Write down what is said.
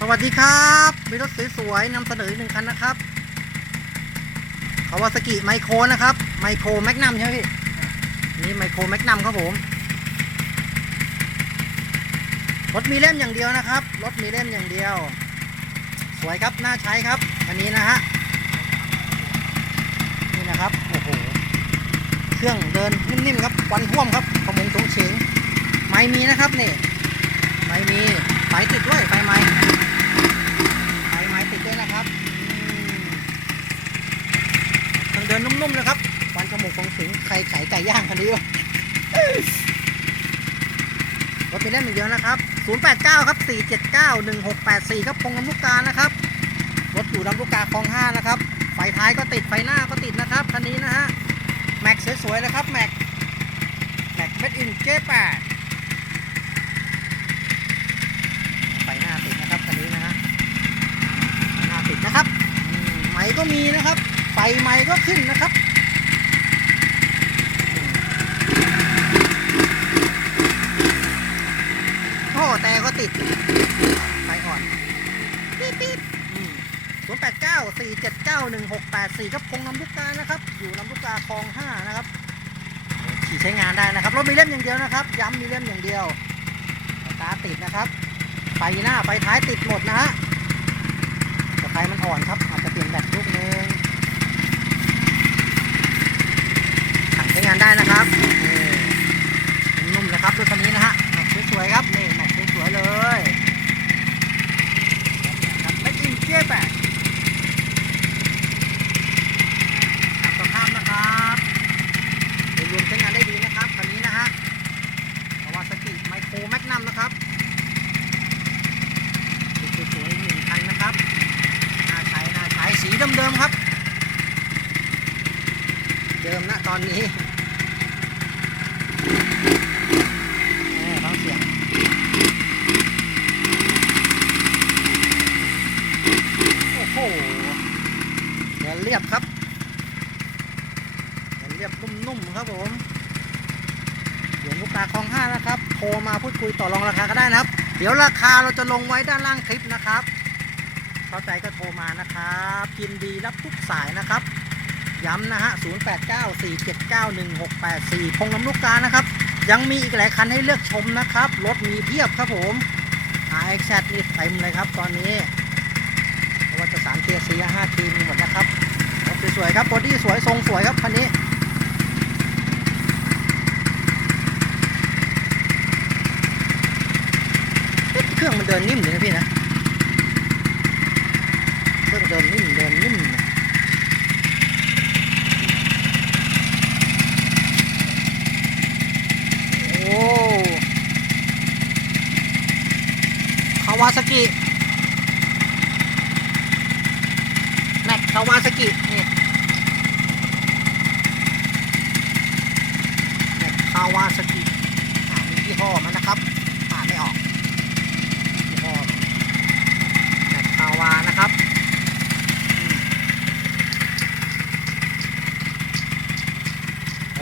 สวัสดีครับมีรถสวยๆนำเสนออีกหนึ่งคันนะครับคาวาสกิไมโครนะครับ ไมโครแมกนัมใช่ไหมพี่นี่ไมโครแมกนัมครับผม รถมีเล่มอย่างเดียวนะครับ รถมีเล่มอย่างเดียว สวยครับ น่าใช้ครับ อันนี้นะฮะ นี่นะครับ โอ้โห เครื่องเดินนิ่มๆครับควันท่วมครับขมงชงเฉง ไม่มีนะครับนี่ ไม่มีไฟติดด้วยไฟไม้ไฟไม้ติดด้วยนะครับอืมทางเดิ นุ่มๆนะครับควันขโมงของสิงใครไก่ไก่ย่างคันนี้วะรถมีเล่มอย่งเดียวนะครับ 089 ครับ 479 1684 ครับพงลำลูกกานะครับ รถอยู่ลำลูกกาคลอง 5 นะครับ ไฟท้ายก็ติด ไฟหน้าก็ติดนะครับ คันนี้นะฮะ แม็กสวยๆนะครับ แม็ก แม็กเม็ดอินเจแปดไฟหน้าติดนะครับ คันนี้นะฮะไฟหน้าติดนะครับอืมก็มีนะครับ ไฟไม้ก็ขึ้นนะครับโอ้แต่ก็ติด ไฟอ่อน ปี๊บปี๊บศูนย์แปดเก้าสี่เจ็ดเก้าหนึ่งหกแปดสี่ครับคงลำลูกกานะครับ อยู่ลำลูกกาคลองห้านะครับขี่ใช้งานได้นะครับ รถมีเล่มอย่างเดียวนะครับ ย้ำมีเล่มอย่างเดียวตาติดนะครับไฟหน้าไฟท้ายติดหมดนะฮะแต่ไฟมันอ่อนครับอาจจะเปลี่ยนแบตลูกนึงถังใช้งาน ได้นะครับนี่นุ่มๆนะครับรถคันนี้นะฮะแม็กสวยๆครับนี่แม็กสวยๆเลยครับไม่กินเจ๊แบกครับสภาพนะครับโดยรวมใช้งานได้ดีนะครับคันนี้นะฮะคาวาซากิไมโครแมกนัมนะครับสวยๆหนึ่งคันนะครับน่าใช้น่าใช้สีเดิมๆครับ เดิมนะตอนนี้แหม่ฟังเสียง โอ้โหเดิ นเรียบครับเดินเรียบนุ่มๆครับผมเดี๋ยวลูกค้าคลองห้านะครับโทรมาพูดคุยต่อรองราคาก็ได้นะครับ เดี๋ยวราคาเราจะลงไว้ด้านล่างคลิปนะครับ เข้าใจก็โทรมานะครับยินดีรับทุกสายนะครับ ย้ำนะฮะ 0894791684 พงน้ำลูกกานะครับ ยังมีอีกหลายคันให้เลือกชมนะครับ รถมีเพียบครับผม RX นี่เต็มเลยครับตอนนี้ว่าจะ3 t 4 5 t มี สวยครับบอดี้สวยทรงสวยครับคันนี้เครื่องมันเดินนิ่มเลยนะพี่นะเครื่องเดินนิ่มเดินนิ่มโอ้คาวาซากิแม็กคาวาซากินี่แม็กคาวาซากิอ่ามียี่ห้อมันนะครับอ่านไม่ออก ยี่ห้อแม็กคาวานะครับอืม